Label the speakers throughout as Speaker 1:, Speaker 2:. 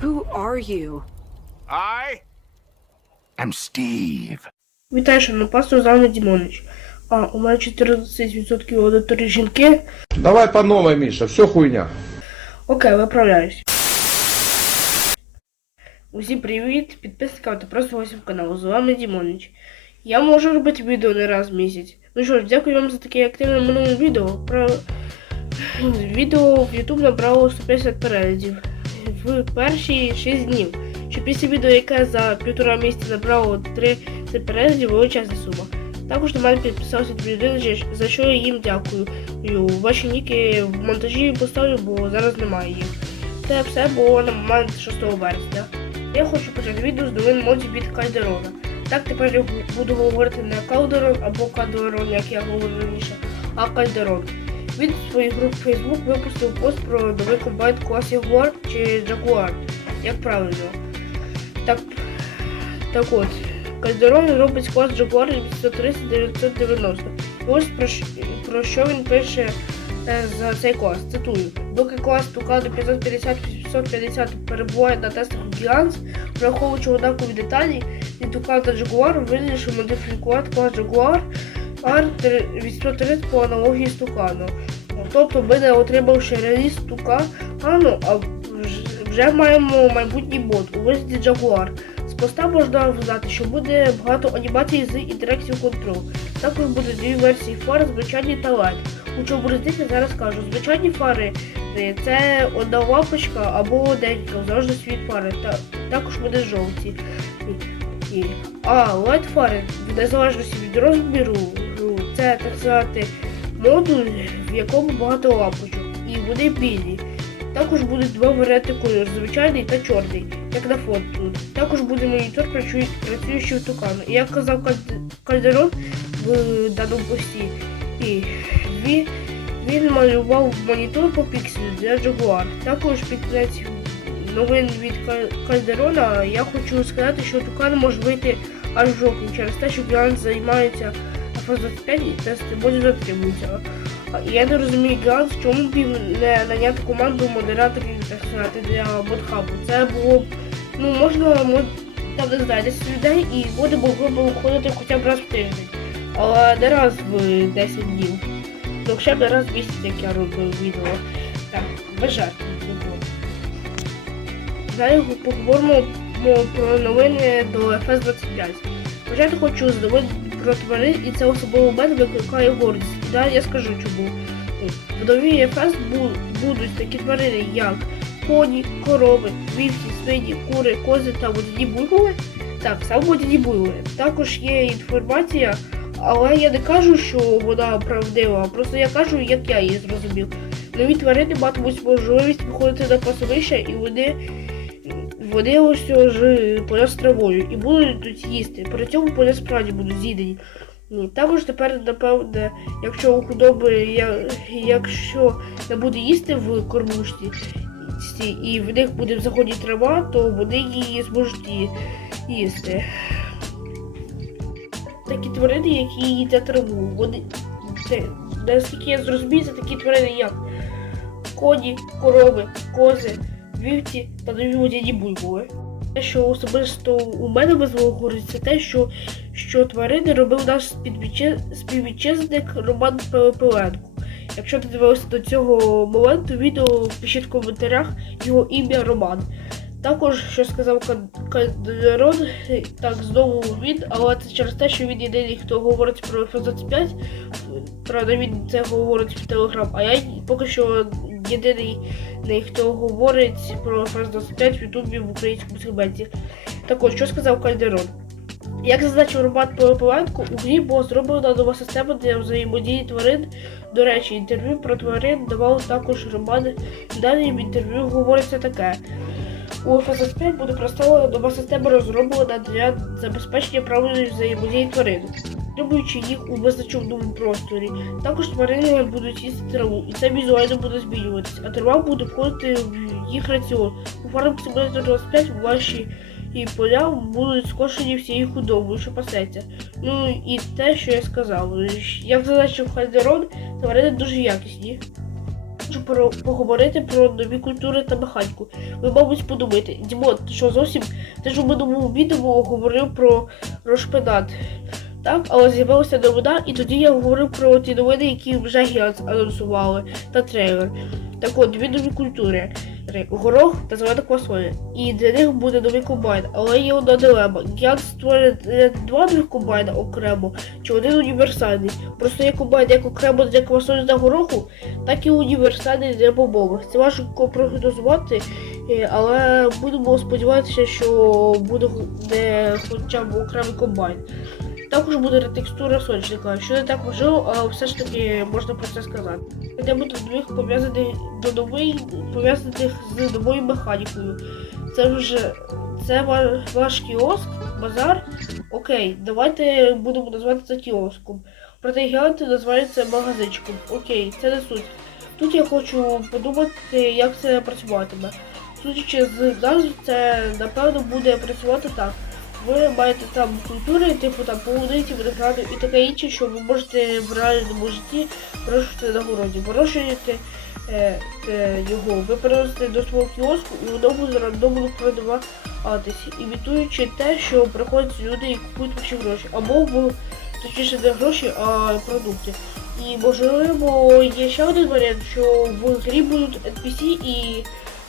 Speaker 1: Who are you?
Speaker 2: I am Steve.
Speaker 3: Вітаю, шановний пастор, з вами Дімонич. А, у мене 14% аудиторії жінки.
Speaker 4: Давай по новой, Миша, все хуйня.
Speaker 3: Окей, виправляюсь. Усім привіт, підписникам та просто гостям каналу. З вами Дімонич. Я можу робити відео не раз в місяць. Ну що ж, дякую вам за таке активне минуле відео. Про... Відео в YouTube набрало 150 переглядів перші 6 днів. Що після відео, яке за півтора місяця набрало 3 переглядів, величезна сума. Також до мене підписався дві людини, за що я їм дякую. Ваші ніки в монтажі поставлю, бо зараз немає їх. Це все було на момент 6 березня. Я хочу почати відео з новин модів від Кальдерона. Так тепер я буду говорити не Калдерон або Кальдерон, як я говорив раніше, а Кальдерон. Він в своїй групі Facebook випустив пост про новий комбайн клас Jaguar чи Jaguar, як правильно. Так, так от, Кальдерон робить клас Jaguar 130-990. І ось про, про що він пише е, за цей клас. Цитую. Доки клас Tucano 550-550 перебуває на тестах Gigants, враховуючи однакові деталі, від Tucano Jaguar вирішив модифікувати клас Jaguar від 130 по аналогії з Tucano. Тобто ми не отримавши реліз Tucano, а вже- вже маємо майбутній бот у вигляді Jaguar. З поста можна взнати, що буде багато анімацій з Interactive Control. Також будуть дві версії фар, звичайні та LED. У чому різниця зараз кажу. Звичайні фари е, це одна лампочка або декілька, в залежності від фари. Та, також буде жовті. А LED фари, в незалежності від розміру, ну, це так сказати модуль, в якому багато лампочок. І вони білі. Також будуть два варіанти кольору, звичайний та чорний, як на фото. Також буде монітор в Тукану. І як казав Кальдерон в даному пості, і він, він малював монітор по пікселю для Jaguar. Також під кінець новин від Кальдерона я хочу сказати, що Тукан може вийти аж в жовтні через те, що Гігант займається FS25 і тести може затримуються. Я не розумію Гігант, чому б не наняти команду модераторів сказати, для ботхабу. Це було б, ну можна мо- там не знаю, 10 людей і буде могли б виходити хоча б раз в тиждень. Але не раз в 10 днів. Ну, хоча б раз в місяць, як я робив відео. Так, без не було. Далі поговоримо про новини до FS25. Почати хочу з новин про тварин, і це особливо мене викликає гордість. І далі я скажу чому. В новій FS будуть такі тварини, як коні, корови, вівці, свині, кури, кози та водяні буйволи. Так, саме водяні буйволи. Також є інформація, але я не кажу, що вона правдива, просто я кажу, як я її зрозумів. Нові тварини матимуть можливість виходити на пасовище і вони, вони ось ж поля з травою і будуть тут їсти. При цьому поля справді будуть з'їдені. Ні, Також тепер, напевне, якщо у худоби, якщо не буде їсти в кормушці, і в них буде в заході трава, то вони її зможуть їсти. Такі тварини, які їдять траву. Вони, це, наскільки я зрозумію, це такі тварини, як коні, корови, кози, вівці та нові водяні буйволи. Те, що особисто у мене визвало гордість, це те, що, що тварини робив наш співвітчизник Роман Пилипиленко. Якщо ти дивився до цього моменту відео, пишіть в коментарях його ім'я Роман. Також, що сказав Кан- Кальдерон, так знову він, але це через те, що він єдиний, хто говорить про F-25. Правда, він це говорить в Телеграм, а я поки що єдиний, хто говорить про F-25 в Ютубі в українському сегменті. Так от, що сказав Кальдерон? Як зазначив Роман Пилипиленко, у грі була зроблена нова система для взаємодії тварин. До речі, інтерв'ю про тварин давав також Роман. Далі в інтерв'ю говориться таке. У FSS5 буде представлена нова система розроблена для забезпечення правильної взаємодії тварин, требуючи їх у визначеному просторі. Також тварини будуть їсти траву, і це візуально буде змінюватися, а трава буде входити в їх раціон. У фарм Simulator 25 ваші і поля будуть скошені всією худобою, що пасеться. Ну і те, що я сказав. Як зазначив Хальдерон, тварини дуже якісні. хочу поговорити про нові культури та механіку. Ви, мабуть, подумаєте, Дімон, що зовсім ти ж у минулому відео говорив про розшпинат. Так, але з'явилася новина, і тоді я говорив про ті новини, які вже гігант анонсували, та трейлер. Так от, дві нові культури. Горох та зелена квасоля. І для них буде новий комбайн. Але є одна дилема. Гігант створить не два нових комбайна окремо, чи один універсальний. Просто є комбайн як окремо для квасолі та гороху, так і універсальний для бобових. Це важко прогнозувати, е, але будемо сподіватися, що буде не хоча б окремий комбайн. Також буде ретекстура сонячника, що не так важливо, але все ж таки можна про це сказати. Йдемо до нових пов'язаних до нових пов'язаних з новою механікою. Це вже це ваш кіоск, базар. Окей, давайте будемо називати це кіоском. Проте гіганти називають це магазинчиком. Окей, це не суть. Тут я хочу подумати, як це працюватиме. Судячи з назв, це напевно буде працювати так. Ви маєте там культури, типу там полуниці, винограду і таке інше, що ви можете в реальному житті вирощувати на городі. Вирощуєте е, е, його, ви переносите до свого кіоску і воно буде рандомно продаватися, імітуючи те, що приходять люди і купують ваші гроші. Або в- точніше не гроші, а продукти. І можливо є ще один варіант, що в грі будуть NPC і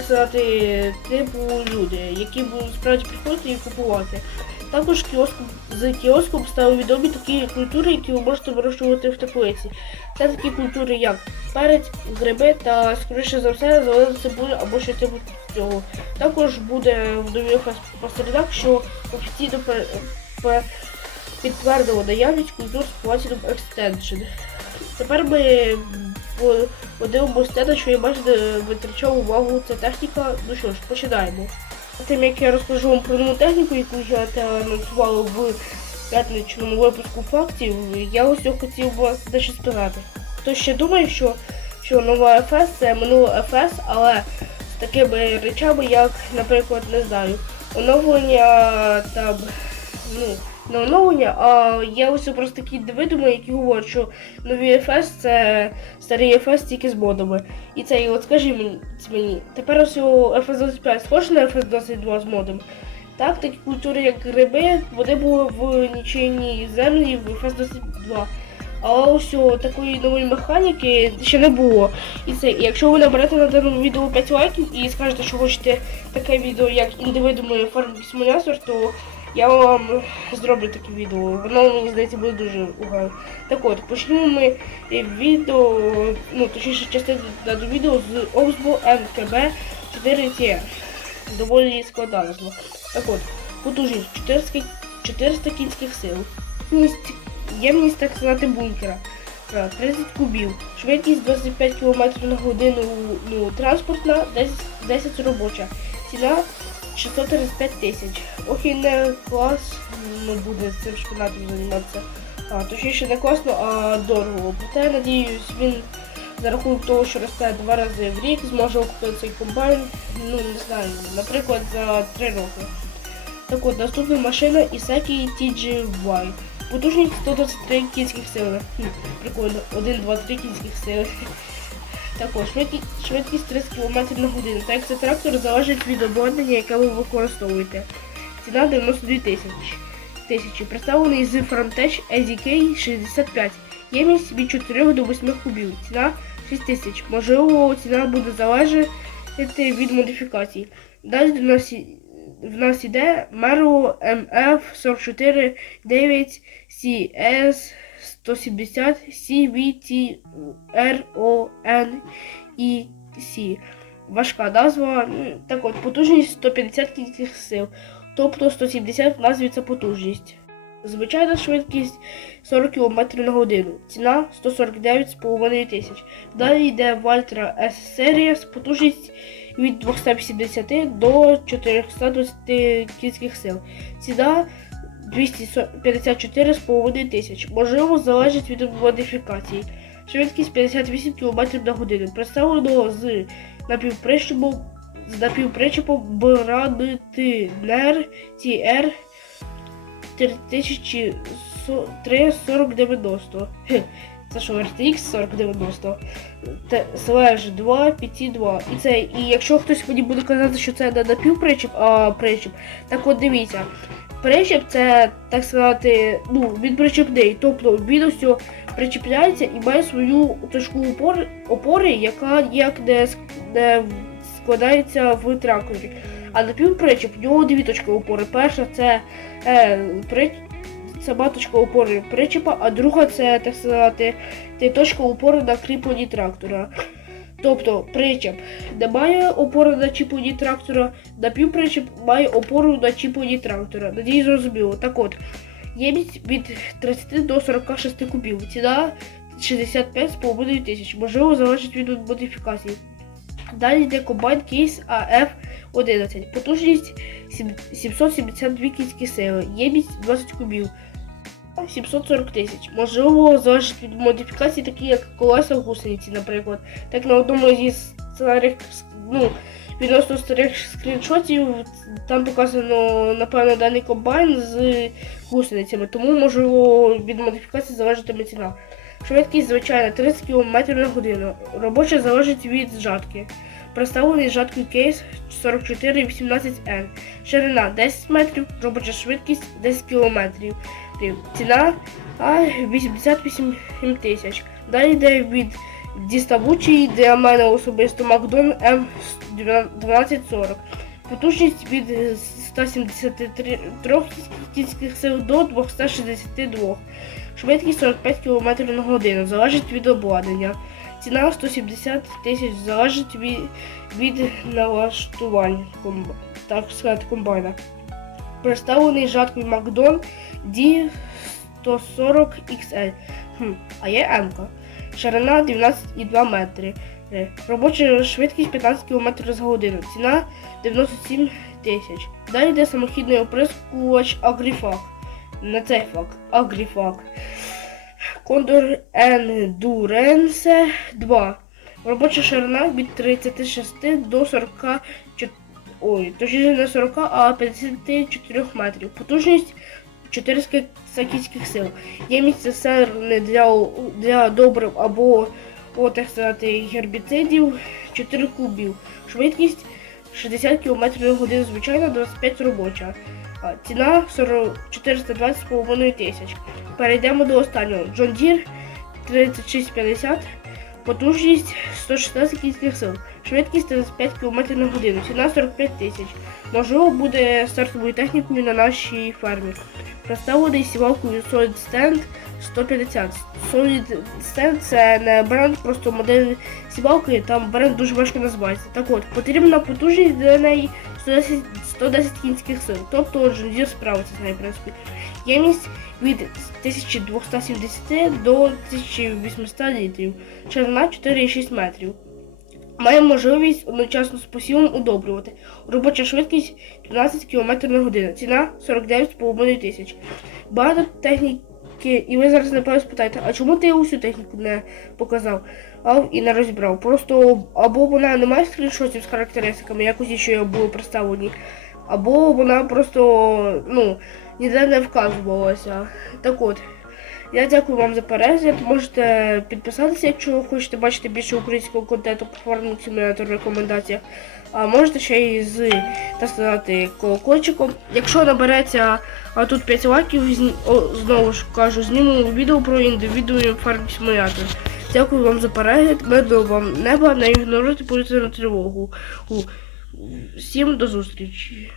Speaker 3: сказати, типу люди, які будуть справді приходити і купувати. Також кіоском, з кіоском стали відомі такі культури, які ви можете вирощувати в теплиці. Це такі культури, як перець, гриби та, скоріше за все, зелена цибуля або щось типу цього. Також буде в нових посередах, що офіційно підтвердило наявність культур з Platinum Extension. Тепер ми подивимось те, що я майже не витрачав увагу. Це техніка. Ну що ж, починаємо. Тим як я розкажу вам про нову техніку, яку я анонсувала в п'ятничному випуску фактів, я ось хотів би дещо сказати. Хто ще думає, що, що нова FS це минула FS, але з такими речами, як, наприклад, не знаю, оновлення там, ну, не оновлення, а є ось просто такі видуми, які говорять, що нові FS це старий FS тільки з модами. І це, і от скажи мені, тепер ось у FS 25 схоже на FS 22 з модом. Так, такі культури, як гриби, вони були в нічийній землі в FS 22. Але ось такої нової механіки ще не було. І це, якщо ви наберете на даному відео 5 лайків і скажете, що хочете таке відео, як індивидуумний фармінг симулятор, то я вам зроблю таке відео. Воно мені здається буде дуже угадно. Так от, почнемо ми е, відео, ну точніше частину відео з Osbo МКБ 4TR. Доволі складна назва. Так от, потужність 400, 400 кінських сил. Ємність, ємність, так сказати, бункера. Е, 30 кубів. Швидкість 25 км на годину ну, транспортна, 10, 10 робоча. Ціна 635 тисяч. Ох і не класно буде цим шпинатом займатися. А, точніше не класно, а дорого. Проте, надіюсь, він за рахунок того, що росте два рази в рік, зможе купити цей комбайн, ну не знаю, наприклад, за 3 роки. Так от, наступна машина Iseki TGY. Потужність 123 кінських сили. Прикольно, 1, 2, 3 кінських сили. Також швидкість, швидкість 30 км на годину. Так як це трактор залежить від обладнання, яке ви використовуєте. Ціна 92 тисячі. тисячі. Представлений з Frontech EasyK 65. Ємність від 4 до 8 кубів. Ціна 6 тисяч. Можливо, ціна буде залежати від модифікацій. Далі до нас, в нас іде Merlo MF 44 9 CS 170 CVTRON і C. Важка назва. Так от, потужність 150 кінських сил. Тобто 170 в назві це потужність. Звичайна швидкість 40 км на годину. Ціна 149,5 тисяч. Далі йде Valtra S Series, потужність від 250 до 420 кінських сил. Ціна 254,5 тисяч. Можливо, залежить від модифікації. Швидкість 58 км на годину. Представлено з напівприщепом з напівпричепом Бранитинер TR 304090. це що RTX 4090, те, слеш 2, PT 2. І це, і якщо хтось мені буде казати, що це не напівпричіп, а причіп, так от дивіться. Причіп це, так сказати, ну, він причіпний, тобто він ось причіпляється і має свою точку опори, опори, яка як не, не складається в тракторі. А напівпричіп, в нього дві точки опори. Перша це е, при, сама точка опори причіпа, а друга це, так сказати, точка опори на кріпленні трактора. Тобто причеп не має опори на чіпленні трактора, напівпричеп має опору на чіпленні трактора. Надіюсь, зрозуміло. Так от, ємність від 30 до 46 кубів. Ціна 65,5 тисяч. Можливо, залежить від модифікації. Далі йде комбайн кейс AF11. Потужність 772 кінські сили, ємність 20 кубів. 740 тисяч. Можливо, залежить від модифікації, такі як колеса в гусениці, наприклад. Так на одному зі старих, ну, відносно старих скріншотів там показано, напевно, даний комбайн з гусеницями, тому можливо від модифікації залежатиме ціна. Швидкість, звичайно, 30 км на годину. Робоча залежить від жатки. Представлений жаткою кейс 4418N. Ширина 10 метрів, робоча швидкість 10 км. Ціна 88 тисяч. Далі йде від діставучий, в мене особисто Макдон М1240. Потужність від 173 кінських сил до 262. Швидкість 45 км на годину, залежить від обладнання. Ціна 170 тисяч залежить від, від налаштувань, так сказати, комбайна. Представлений жаткою Макдон D140 XL. Хм, а є М. Ширина 12,2 метри. Е, Робоча швидкість 15 км за годину. Ціна 97 тисяч. Далі йде самохідний оприскувач Агріфак. Не цей фак, Агріфак. Кондор Endurance 2. Робоча ширина від 36 до 40. Ой, точніше не 40, а 54 метрів. Потужність 400 кінських сил. Ємність цистерни для, для добрив або о, так сказати, гербіцидів 4 кубів. Швидкість 60 км на годину, звичайно, 25 робоча. Ціна 40 420,5 тисяч. Перейдемо до останнього. John Deere 3650, потужність 116 кінських сил, швидкість 35 км на годину, ціна 45 тисяч. Можливо, буде стартовою технікою на нашій фермі. Представлений сівалкою Solid Stand 150. Solid Stand це не бренд, просто модель сівалки, там бренд дуже важко називається. Так от, потрібна потужність для неї 110, 110 кінських сил. Тобто Deere справиться з нею, в принципі. Ємність від 1270 до 1800 літрів, ширина 4,6 метрів. Має можливість одночасно з посівом удобрювати. Робоча швидкість 12 км на годину. Ціна 49,5 тисяч. Багато техніки, і ви зараз напевно спитаєте, а чому ти усю техніку не показав і не розібрав? Просто або вона не має скріншотів з характеристиками, як усі, що були представлені, або вона просто ну, ніде не вказувалася. Так от. Я дякую вам за перегляд. Можете підписатися, якщо хочете бачити більше українського контенту по фармінг симулятор рекомендаціях. А можете ще й з, так сказати, колокольчиком. Якщо набереться а тут 5 лайків, знову ж кажу, зніму відео про індивідуальний фармінг симулятор. Дякую вам за перегляд. Меду вам неба, не ігноруйте повітряну тривогу. Всім до зустрічі.